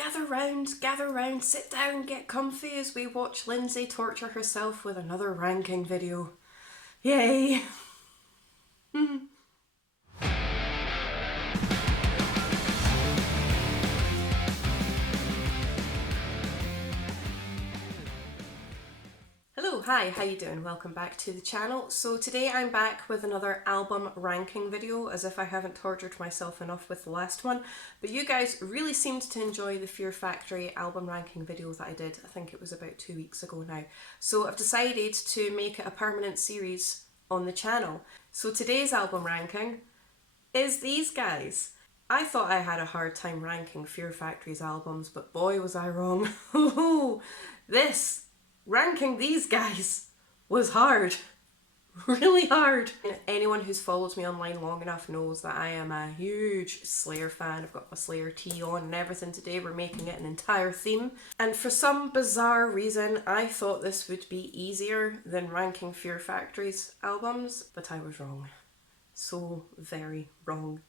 gather round, sit down, get comfy as we watch Lindsay torture herself with another ranking video. Yay! Hello, hi, how you doing? Welcome back to the channel. So today I'm back with another album ranking video, as if I haven't tortured myself enough with the last one. But you guys really seemed to enjoy the Fear Factory album ranking video that I did. I think it was about 2 weeks ago now. So I've decided to make it a permanent series on the channel. So today's album ranking is these guys. I thought I had a hard time ranking Fear Factory's albums, but boy was I wrong. Ranking these guys was hard. Really hard. Anyone who's followed me online long enough knows that I am a huge Slayer fan. I've got my Slayer tee on and everything today. We're making it an entire theme. And for some bizarre reason, I thought this would be easier than ranking Fear Factory's albums, but I was wrong. So very wrong.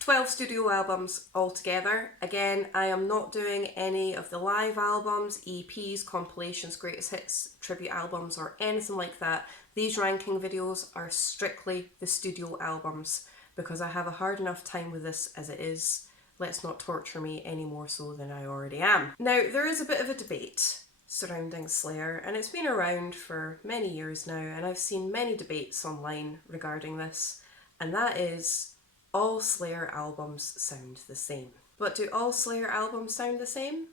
12 studio albums altogether. Again, I am not doing any of the live albums, EPs, compilations, greatest hits, tribute albums, or anything like that. These ranking videos are strictly the studio albums because I have a hard enough time with this as it is. Let's not torture me any more so than I already am. Now, there is a bit of a debate surrounding Slayer, and it's been around for many years now, and I've seen many debates online regarding this, and that is, all Slayer albums sound the same. But do all Slayer albums sound the same?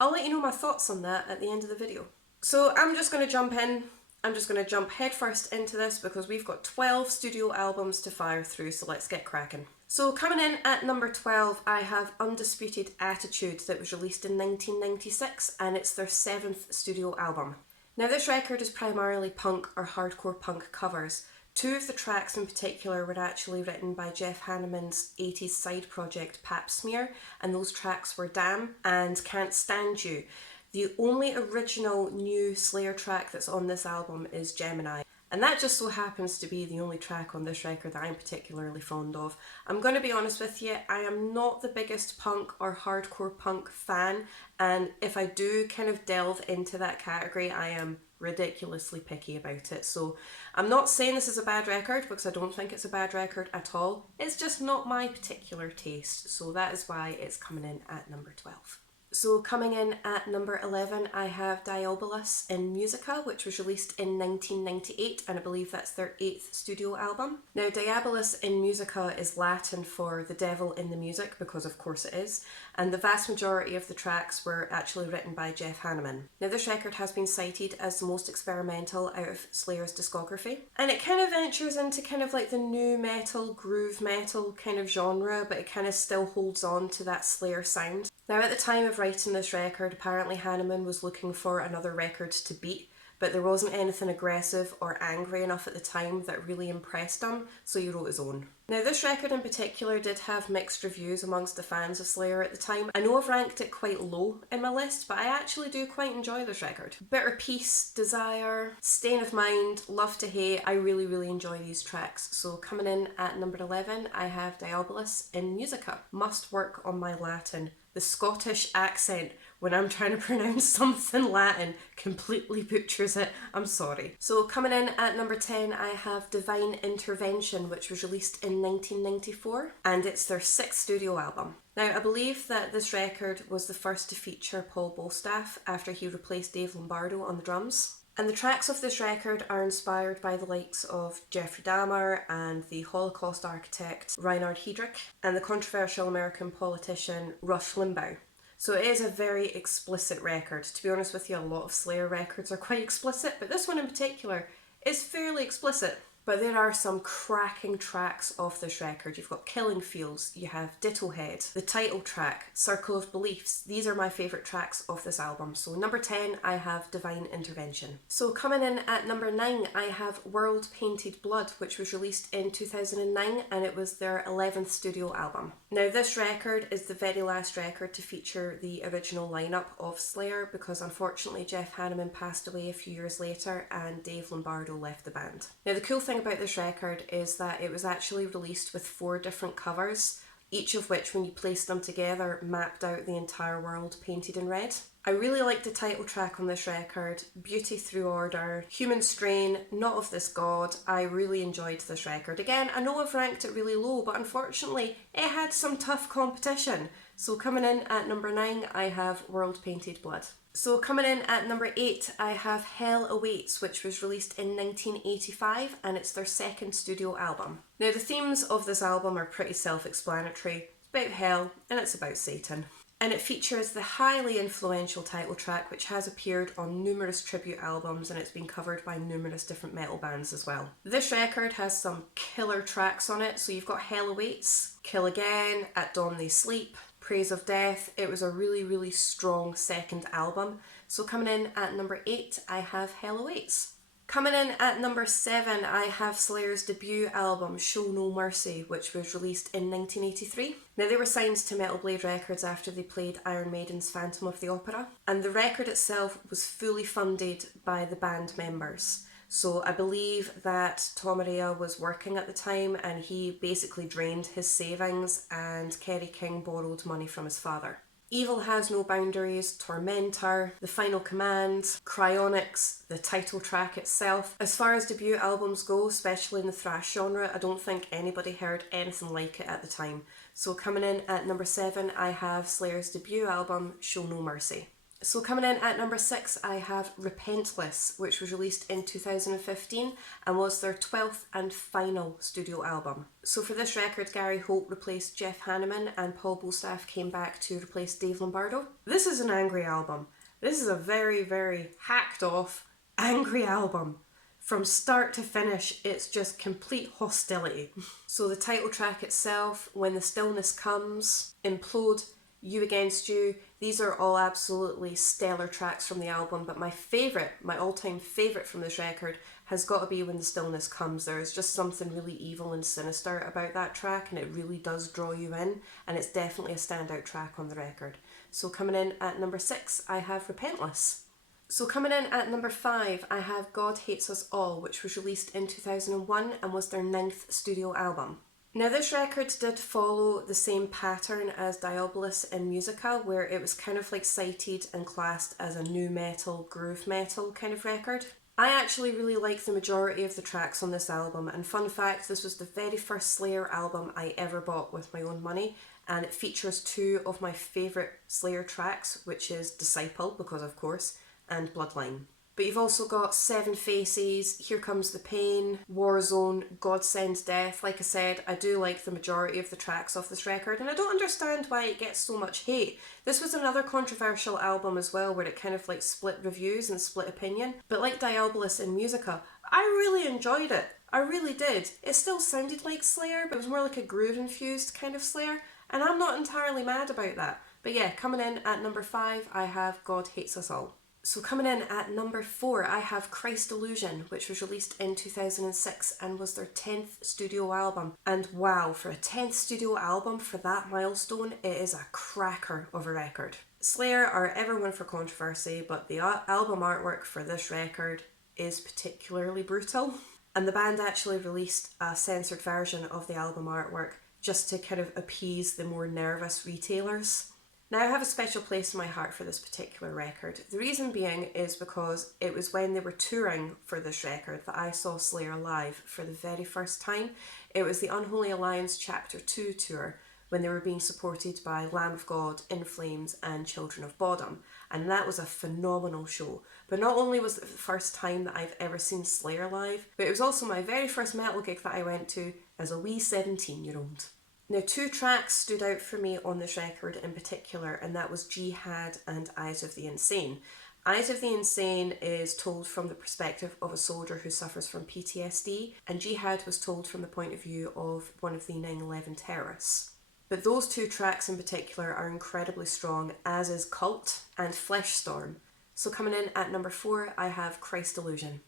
I'll let you know my thoughts on that at the end of the video. So I'm just going to jump in. I'm just going to jump headfirst into this because we've got 12 studio albums to fire through, so let's get cracking. So coming in at number 12, I have Undisputed Attitude, that was released in 1996, and it's their 7th studio album. Now this record is primarily punk or hardcore punk covers. 2 of the tracks in particular were actually written by Jeff Hanneman's 80s side project Pap Smear, and those tracks were Damn and Can't Stand You. The only original new Slayer track that's on this album is Gemini, and that just so happens to be the only track on this record that I'm particularly fond of. I'm going to be honest with you, I am not the biggest punk or hardcore punk fan, and if I do kind of delve into that category, I am ridiculously picky about it. So I'm not saying this is a bad record because I don't think it's a bad record at all. It's just not my particular taste, so that is why it's coming in at number 12. So coming in at number 11, I have Diobas in Musica, which was released in 1998, and I believe that's their 8th studio album. Now, Diobas in Musica is Latin for the devil in the music, because of course it is, and the vast majority of the tracks were actually written by Jeff Hanneman. Now, this record has been cited as the most experimental out of Slayer's discography, and it kind of ventures into kind of like the nu metal, groove metal kind of genre, but it kind of still holds on to that Slayer sound. Now, at the time of writing this record, apparently Hanneman was looking for another record to beat, but there wasn't anything aggressive or angry enough at the time that really impressed him, so he wrote his own. Now, this record in particular did have mixed reviews amongst the fans of Slayer at the time. I know I've ranked it quite low in my list, but I actually do quite enjoy this record. Bitter Peace, Desire, Stain of Mind, Love to Hate, I really, really enjoy these tracks. So coming in at number 11, I have Diobas in Musica. Must work on my Latin. The Scottish accent when I'm trying to pronounce something Latin completely butchers it. I'm sorry. So coming in at number 10, I have Divine Intervention, which was released in 1994, and it's their 6th studio album. Now, I believe that this record was the first to feature Paul Bostaph after he replaced Dave Lombardo on the drums. And the tracks of this record are inspired by the likes of Jeffrey Dahmer and the Holocaust architect Reinhard Heydrich and the controversial American politician Rush Limbaugh. So it is a very explicit record. To be honest with you, a lot of Slayer records are quite explicit, but this one in particular is fairly explicit. But there are some cracking tracks off this record. You've got Killing Fields, you have Ditto Head, the title track, Circle of Beliefs. These are my favourite tracks off this album. So number 10, I have Divine Intervention. So coming in at number 9, I have World Painted Blood, which was released in 2009, and it was their 11th studio album. Now, this record is the very last record to feature the original lineup of Slayer because unfortunately Jeff Hanneman passed away a few years later and Dave Lombardo left the band. Now, the cool thing about this record is that it was actually released with 4 different covers each of which, when you placed them together, mapped out the entire world painted in red. I really liked the title track on this record, Beauty Through Order, Human Strain, Not of This God. I really enjoyed this record. Again, I know I've ranked it really low, but unfortunately it had some tough competition. So coming in at number 9, I have World Painted Blood. So coming in at number 8, I have Hell Awaits, which was released in 1985, and it's their second studio album. Now the themes of this album are pretty self-explanatory. It's about hell and it's about Satan. And it features the highly influential title track, which has appeared on numerous tribute albums, and it's been covered by numerous different metal bands as well. This record has some killer tracks on it. So you've got Hell Awaits, Kill Again, At Dawn They Sleep, Praise of Death. It was a really, really strong second album. So coming in at number 8, I have Hell Awaits. Coming in at number 7, I have Slayer's debut album, Show No Mercy, which was released in 1983. Now, they were signed to Metal Blade Records after they played Iron Maiden's Phantom of the Opera, and the record itself was fully funded by the band members. So I believe that Tom Araya was working at the time, and he basically drained his savings, and Kerry King borrowed money from his father. Evil Has No Boundaries, Tormentor, The Final Command, Cryonics, the title track itself. As far as debut albums go, especially in the thrash genre, I don't think anybody heard anything like it at the time. So coming in at number 7, I have Slayer's debut album, Show No Mercy. So coming in at number 6, I have Repentless, which was released in 2015 and was their 12th and final studio album. So for this record, Gary Holt replaced Jeff Hanneman and Paul Bostaph came back to replace Dave Lombardo. This is an angry album. This is a very, very hacked off, angry album. From start to finish, it's just complete hostility. So the title track itself, When the Stillness Comes, Implode, You Against You, these are all absolutely stellar tracks from the album, but my favourite, my all-time favourite from this record has got to be When the Stillness Comes. There is just something really evil and sinister about that track, and it really does draw you in, and it's definitely a standout track on the record. So coming in at number 6, I have Repentless. So coming in at number 5, I have God Hates Us All, which was released in 2001 and was their 9th studio album. Now this record did follow the same pattern as Diobas and Musica, where it was kind of like cited and classed as a nu metal, groove metal kind of record. I actually really like the majority of the tracks on this album, and fun fact, this was the very first Slayer album I ever bought with my own money, and it features 2 of my favourite Slayer tracks, which is Disciple, because of course, and Bloodline. But you've also got Seven Faces, Here Comes the Pain, Warzone, God Sends Death. Like I said, I do like the majority of the tracks off this record, and I don't understand why it gets so much hate. This was another controversial album as well, where it kind of like split reviews and split opinion. But like Diobas and Musica, I really enjoyed it. I really did. It still sounded like Slayer, but it was more like a groove-infused kind of Slayer, and I'm not entirely mad about that. But yeah, coming in at number 5, I have God Hates Us All. So coming in at number 4, I have Christ Illusion, which was released in 2006 and was their 10th studio album. And wow, for a 10th studio album for that milestone, it is a cracker of a record. Slayer are everyone for controversy, but the album artwork for this record is particularly brutal. And the band actually released a censored version of the album artwork just to kind of appease the more nervous retailers. Now, I have a special place in my heart for this particular record. The reason being is because it was when they were touring for this record that I saw Slayer live for the very first time. It was the Unholy Alliance Chapter 2 tour, when they were being supported by Lamb of God, In Flames and Children of Bodom. And that was a phenomenal show. But not only was it the first time that I've ever seen Slayer live, but it was also my very first metal gig that I went to as a wee 17-year-old. Now, 2 tracks stood out for me on this record in particular, and that was Jihad and Eyes of the Insane. Eyes of the Insane is told from the perspective of a soldier who suffers from PTSD, and Jihad was told from the point of view of one of the 9/11 terrorists. But those 2 tracks in particular are incredibly strong, as is Cult and Fleshstorm. So coming in at number 4, I have Christ Illusion.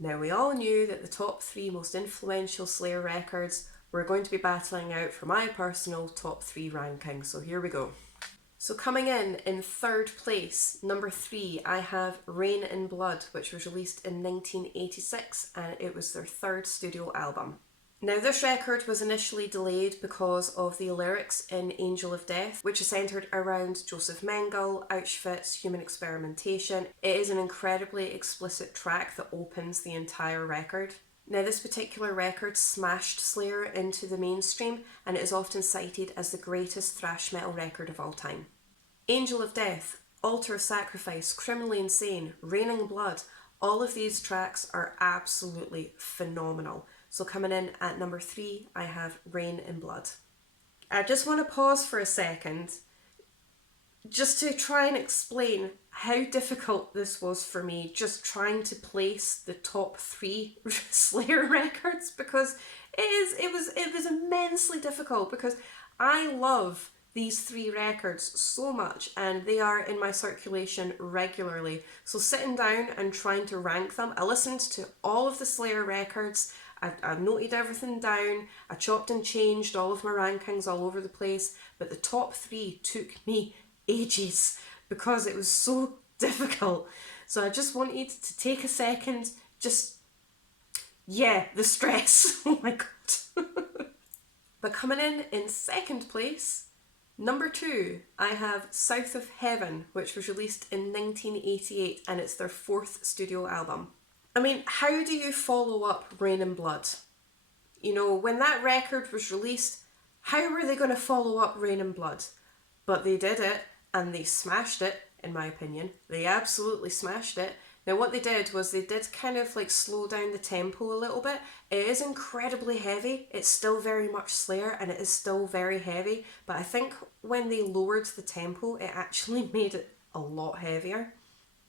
Now, we all knew that the top 3 most influential Slayer records were going to be battling out for my personal top 3 ranking, so here we go. So coming in 3rd place, number 3, I have Rain in Blood, which was released in 1986, and it was their 3rd studio album. Now, this record was initially delayed because of the lyrics in Angel of Death, which is centred around Joseph Mengele, Auschwitz, human experimentation. It is an incredibly explicit track that opens the entire record. Now, this particular record smashed Slayer into the mainstream, and it is often cited as the greatest thrash metal record of all time. Angel of Death, Altar of Sacrifice, Criminally Insane, Raining Blood, all of these tracks are absolutely phenomenal. So coming in at number 3, I have Rain in Blood. I just want to pause for a second just to try and explain how difficult this was for me, just trying to place the top 3 Slayer records, because it was immensely difficult, because I love these 3 records so much and they are in my circulation regularly. So sitting down and trying to rank them, I listened to all of the Slayer records, I noted everything down, I chopped and changed all of my rankings all over the place, but the top 3 took me ages because it was so difficult. So I just wanted to take a second, the stress. Oh my god. But coming in second place, number 2, I have South of Heaven, which was released in 1988, and it's their 4th studio album. I mean, how do you follow up Rain in Blood? You know, when that record was released, how were they going to follow up Rain in Blood? But they did it, and they smashed it, in my opinion. They absolutely smashed it. Now, what they did was they did kind of like slow down the tempo a little bit. It is incredibly heavy. It's still very much Slayer, and it is still very heavy. But I think when they lowered the tempo, it actually made it a lot heavier.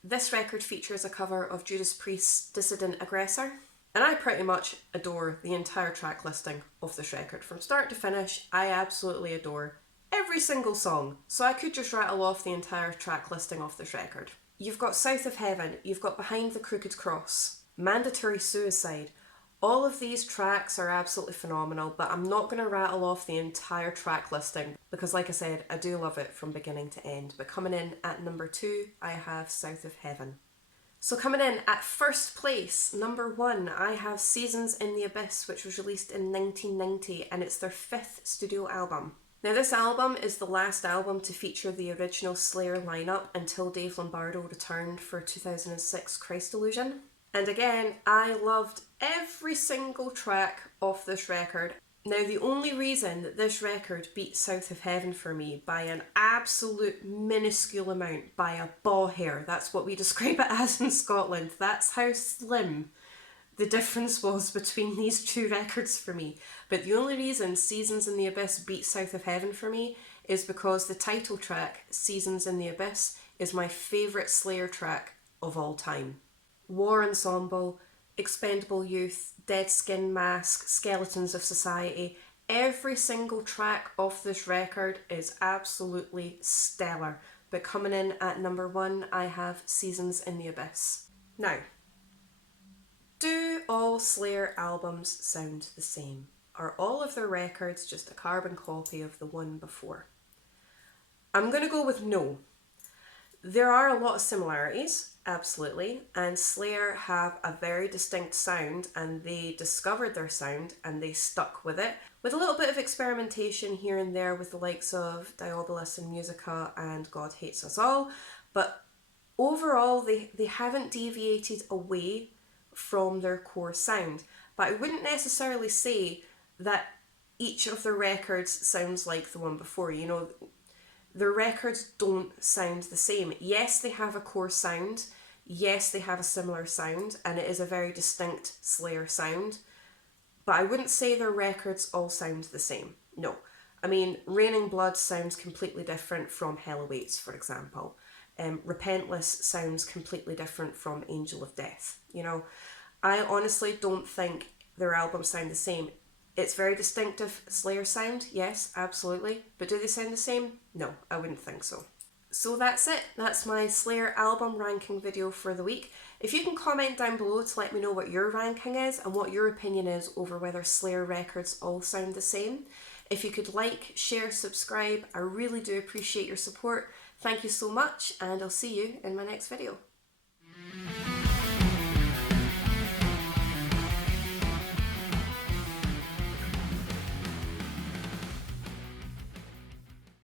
This record features a cover of Judas Priest's Dissident Aggressor, and I pretty much adore the entire track listing of this record. From start to finish, I absolutely adore every single song, so I could just rattle off the entire track listing of this record. You've got South of Heaven, you've got Behind the Crooked Cross, Mandatory Suicide. All of these tracks are absolutely phenomenal, but I'm not going to rattle off the entire track listing because, like I said, I do love it from beginning to end. But coming in at number 2, I have South of Heaven. So coming in at first place, number 1, I have Seasons in the Abyss, which was released in 1990, and it's their 5th studio album. Now, this album is the last album to feature the original Slayer lineup until Dave Lombardo returned for 2006 Christ Illusion. And again, I loved every single track off this record. Now, the only reason that this record beat South of Heaven for me by an absolute minuscule amount, by a ball hair, that's what we describe it as in Scotland, that's how slim the difference was between these 2 records for me. But the only reason Seasons in the Abyss beat South of Heaven for me is because the title track, Seasons in the Abyss, is my favourite Slayer track of all time. War Ensemble, Expendable Youth, Dead Skin Mask, Skeletons of Society, every single track off this record is absolutely stellar. But coming in at number 1, I have Seasons in the Abyss. Now, do all Slayer albums sound the same? Are all of their records just a carbon copy of the one before? I'm going to go with no. There are a lot of similarities, absolutely, and Slayer have a very distinct sound, and they discovered their sound and they stuck with it, with a little bit of experimentation here and there with the likes of Diobas and Musica and God Hates Us All, but overall they haven't deviated away from their core sound. But I wouldn't necessarily say that each of their records sounds like the one before. You know, their records don't sound the same. Yes, they have a core sound. Yes, they have a similar sound, and it is a very distinct Slayer sound. But I wouldn't say their records all sound the same. No. I mean, Raining Blood sounds completely different from Hell Awaits, for example. Repentless sounds completely different from Angel of Death. You know, I honestly don't think their albums sound the same. It's very distinctive Slayer sound, yes, absolutely. But do they sound the same? No, I wouldn't think so. So that's it. That's my Slayer album ranking video for the week. If you can comment down below to let me know what your ranking is and what your opinion is over whether Slayer records all sound the same. If you could like, share, subscribe, I really do appreciate your support. Thank you so much, and I'll see you in my next video.